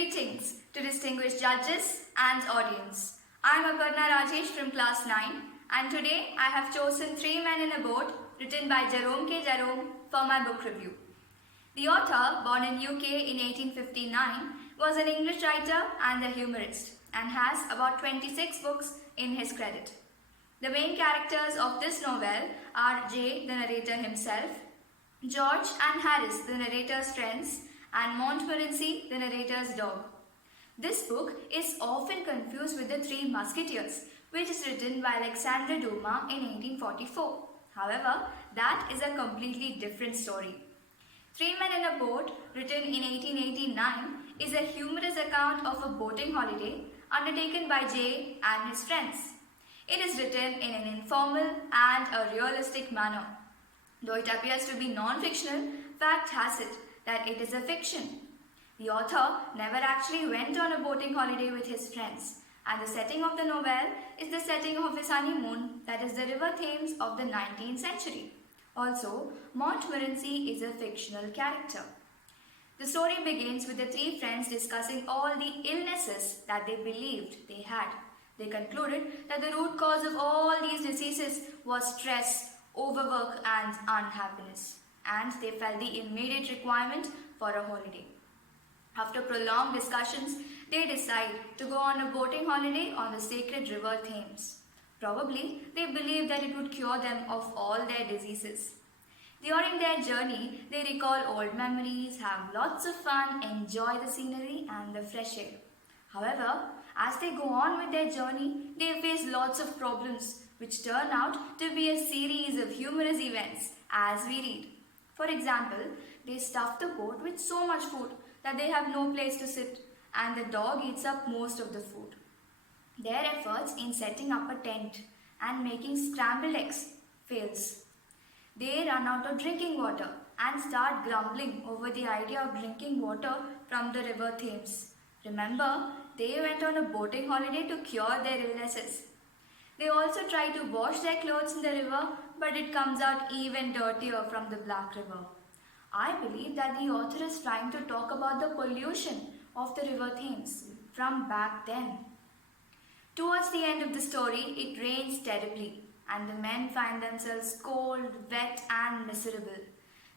Greetings to distinguished judges and audience. I am Aparna Rajesh from class 9 and today I have chosen Three Men in a Boat written by Jerome K. Jerome for my book review. The author, born in UK in 1859, was an English writer and a humorist and has about 26 books in his credit. The main characters of this novel are Jay, the narrator himself, George and Harris, the narrator's friends, and Montmorency, the narrator's dog. This book is often confused with The Three Musketeers, which is written by Alexandre Dumas in 1844. However, that is a completely different story. Three Men in a Boat, written in 1889, is a humorous account of a boating holiday undertaken by Jay and his friends. It is written in an informal and a realistic manner. Though it appears to be non-fictional, fact has it that it is a fiction. The author never actually went on a boating holiday with his friends, and the setting of the novel is the setting of his honeymoon, that is the River Thames of the 19th century. Also, Montmorency is a fictional character. The story begins with the three friends discussing all the illnesses that they believed they had. They concluded that the root cause of all these diseases was stress, overwork and unhappiness, and they felt the immediate requirement for a holiday. After prolonged discussions, they decide to go on a boating holiday on the sacred river Thames. Probably, they believed that it would cure them of all their diseases. During their journey, they recall old memories, have lots of fun, enjoy the scenery and the fresh air. However, as they go on with their journey, they face lots of problems which turn out to be a series of humorous events as we read. For example, they stuff the boat with so much food that they have no place to sit and the dog eats up most of the food. Their efforts in setting up a tent and making scrambled eggs fails. They run out of drinking water and start grumbling over the idea of drinking water from the river Thames. Remember, they went on a boating holiday to cure their illnesses. They also try to wash their clothes in the river, but it comes out even dirtier from the Black River. I believe that the author is trying to talk about the pollution of the river Thames from back then. Towards the end of the story, it rains terribly and the men find themselves cold, wet and miserable.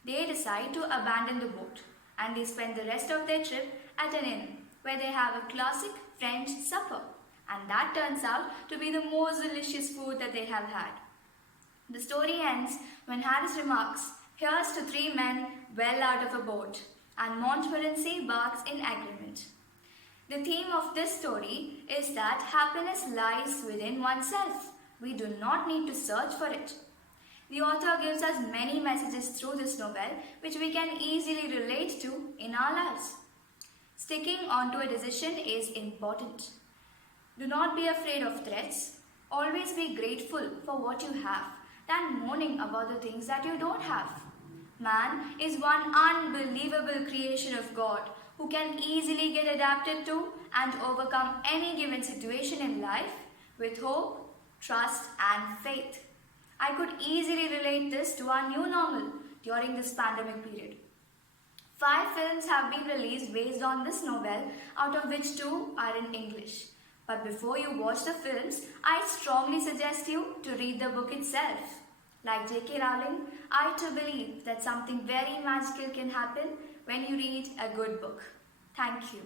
They decide to abandon the boat and they spend the rest of their trip at an inn where they have a classic French supper, and that turns out to be the most delicious food that they have had. The story ends when Harris remarks, "Here's to three men well out of a boat," and Montmorency barks in agreement. The theme of this story is that happiness lies within oneself. We do not need to search for it. The author gives us many messages through this novel which we can easily relate to in our lives. Sticking on to a decision is important. Do not be afraid of threats. Always be grateful for what you have than moaning about the things that you don't have. Man is one unbelievable creation of God who can easily get adapted to and overcome any given situation in life with hope, trust and faith. I could easily relate this to our new normal during this pandemic period. 5 films have been released based on this novel, out of which 2 are in English. But before you watch the films, I strongly suggest you to read the book itself. Like J.K. Rowling, I too believe that something very magical can happen when you read a good book. Thank you.